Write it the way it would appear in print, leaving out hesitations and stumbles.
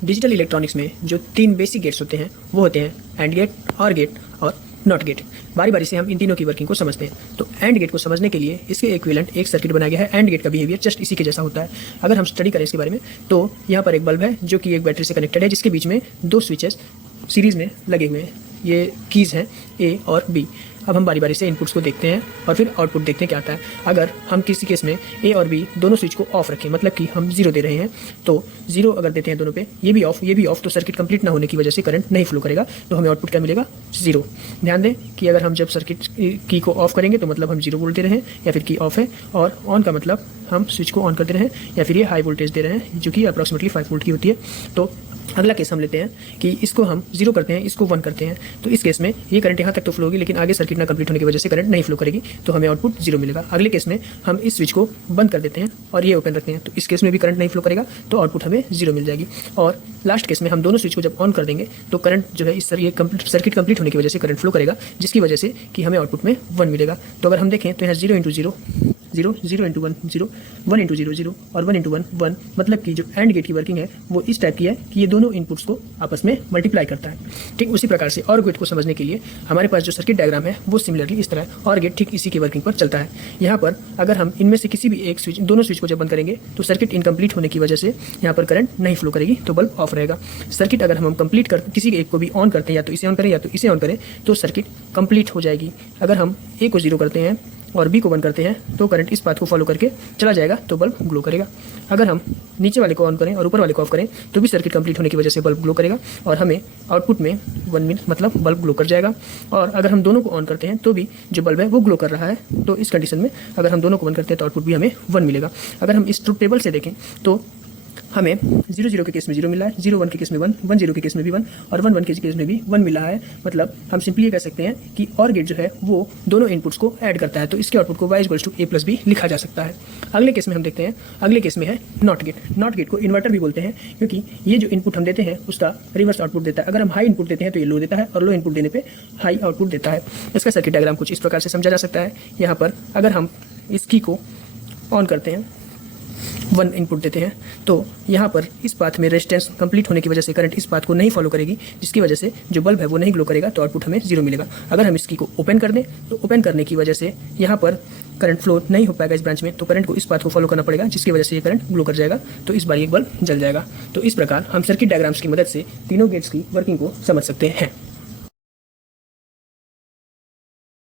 Digital electronics में जो 3 basic gates होते हैं वो होते हैं एंड गेट, ऑर गेट और नॉट गेट। बारी बारी से हम इन तीनों की वर्किंग को समझते हैं। तो एंड गेट को समझने के लिए इसके इक्विवेलेंट एक सर्किट बनाया गया है। एंड गेट का बिहेवियर जस्ट इसी के जैसा होता है। अगर हम स्टडी करें इसके बारे में तो यहाँ पर एक बल्ब है जो कि एक बैटरी से कनेक्टेड है, जिसके बीच में 2 स्विचेस सीरीज में लगे हुए हैं। ये कीज़ हैं ए और बी। अब हम बारी बारी से इनपुट्स को देखते हैं और फिर आउटपुट देखते हैं क्या आता है। अगर हम किसी केस में ए और बी दोनों स्विच को ऑफ रखें, मतलब कि हम 0 दे रहे हैं, तो 0 अगर देते हैं दोनों पे, ये भी ऑफ, तो सर्किट कंप्लीट ना होने की वजह से करंट नहीं फ्लो करेगा, तो हमें आउटपुट क्या मिलेगा? 0। ध्यान दें कि अगर हम जब सर्किट की को ऑफ करेंगे तो मतलब हम 0 वोल्ट दे रहे हैं, या फिर की ऑफ है, और ऑन का मतलब हम स्विच को ऑन कर दे रहे हैं, या फिर ये हाई वोल्टेज दे रहे हैं जो कि अप्रॉक्सीमेटली 5 वोल्ट की होती है। तो अगला केस हम लेते हैं कि इसको हम 0 करते हैं, इसको 1 करते हैं। तो इस केस में ये करंट यहाँ तक तो फ्लो होगी, लेकिन आगे सर्किट ना कंप्लीट होने की वजह से करंट नहीं फ्लो करेगी, तो हमें आउटपुट 0 मिलेगा। अगले केस में हम इस स्विच को बंद कर देते हैं और ये ओपन रखते हैं, तो इस केस में भी करंट नहीं फ्लो करेगा, तो आउटपुट हमें 0 मिल जाएगी। और लास्ट केस में हम दोनों स्विच को जब ऑन कर देंगे तो करंट जो है इस ये सर्किट कंप्लीट होने की वजह से करंट फ्लो करेगा, जिसकी वजह से कि हमें आउटपुट में 1 मिलेगा। तो अगर हम देखें तो यहाँ 0 × 0 0, 0 × 1 0, 1 × 0 0 और 1 × 1 1, मतलब कि जो एंड गेट की वर्किंग है वो इस टाइप की है कि ये दोनों इनपुट्स को आपस में मल्टीप्लाई करता है। ठीक उसी प्रकार से और गेट को समझने के लिए हमारे पास जो सर्किट डायग्राम है वो सिमिलरली इस तरह है। और गेट ठीक इसी की वर्किंग पर चलता है। यहाँ पर अगर हम इनमें से किसी भी एक स्विच, दोनों स्विच को जब बंद करेंगे तो सर्किट इनकम्प्लीट होने की वजह से यहाँ पर करंट नहीं फ्लो करेगी, तो बल्ब ऑफ रहेगा। सर्किट अगर हम कंप्लीट कर किसी एक को भी ऑन करते हैं, या तो इसे ऑन करें या तो इसे ऑन करें, तो सर्किट कंप्लीट हो जाएगी। अगर हम ए को 0 करते हैं और बी को 1 करते हैं तो करंट इस पाथ को फॉलो करके चला जाएगा, तो बल्ब ग्लो करेगा। अगर हम नीचे वाले को ऑन करें और ऊपर वाले को ऑफ करें तो भी सर्किट कंप्लीट होने की वजह से बल्ब ग्लो करेगा, और हमें आउटपुट में 1 मिनट मतलब बल्ब ग्लो कर जाएगा। और अगर हम दोनों को ऑन करते हैं तो भी जो बल्ब है वो ग्लो कर रहा है, तो इस कंडीशन में अगर हम दोनों को ऑन करते हैं तो आउटपुट भी हमें 1 मिलेगा। अगर हम इस ट्रुथ टेबल से देखें तो हमें 0 0 के केस में 0 मिला है, 0 1 के केस में 1, 1 0 के केस में भी 1 और 1 1 के केस में भी 1 मिला है। मतलब हम सिंपली ये कह सकते हैं कि और गेट जो है वो दोनों इनपुट्स को ऐड करता है, तो इसके आउटपुट को y = a + b लिखा जा सकता है। अगले केस में हम देखते हैं, अगले केस में है नॉट गेट। नॉट गेट को इन्वर्टर भी बोलते हैं, क्योंकि ये जो इनपुट हम देते हैं उसका रिवर्स आउटपुट देता है। अगर हम हाई इनपुट देते हैं तो ये लो देता है, और लो इनपुट देने पर हाई आउटपुट देता है। इसका सर्किट डायग्राम कुछ इस प्रकार से समझा जा सकता है। यहाँ पर अगर हम इस की को ऑन करते हैं, 1 इनपुट देते हैं, तो यहाँ पर इस पाथ में रेजिस्टेंस कंप्लीट होने की वजह से करंट इस पाथ को नहीं फॉलो करेगी, जिसकी वजह से जो बल्ब है वो नहीं ग्लो करेगा, तो आउटपुट हमें 0 मिलेगा। अगर हम इसकी को ओपन कर दें तो ओपन करने की वजह से यहाँ पर करंट फ्लो नहीं हो पाएगा इस ब्रांच में, तो करंट को इस पाथ को फॉलो करना पड़ेगा, जिसकी वजह से ये करंट ग्लो कर जाएगा, तो इस बार ये बल्ब जल जाएगा। तो इस प्रकार हम सर्किट डायग्राम्स की मदद से तीनों गेट्स की वर्किंग को समझ सकते हैं।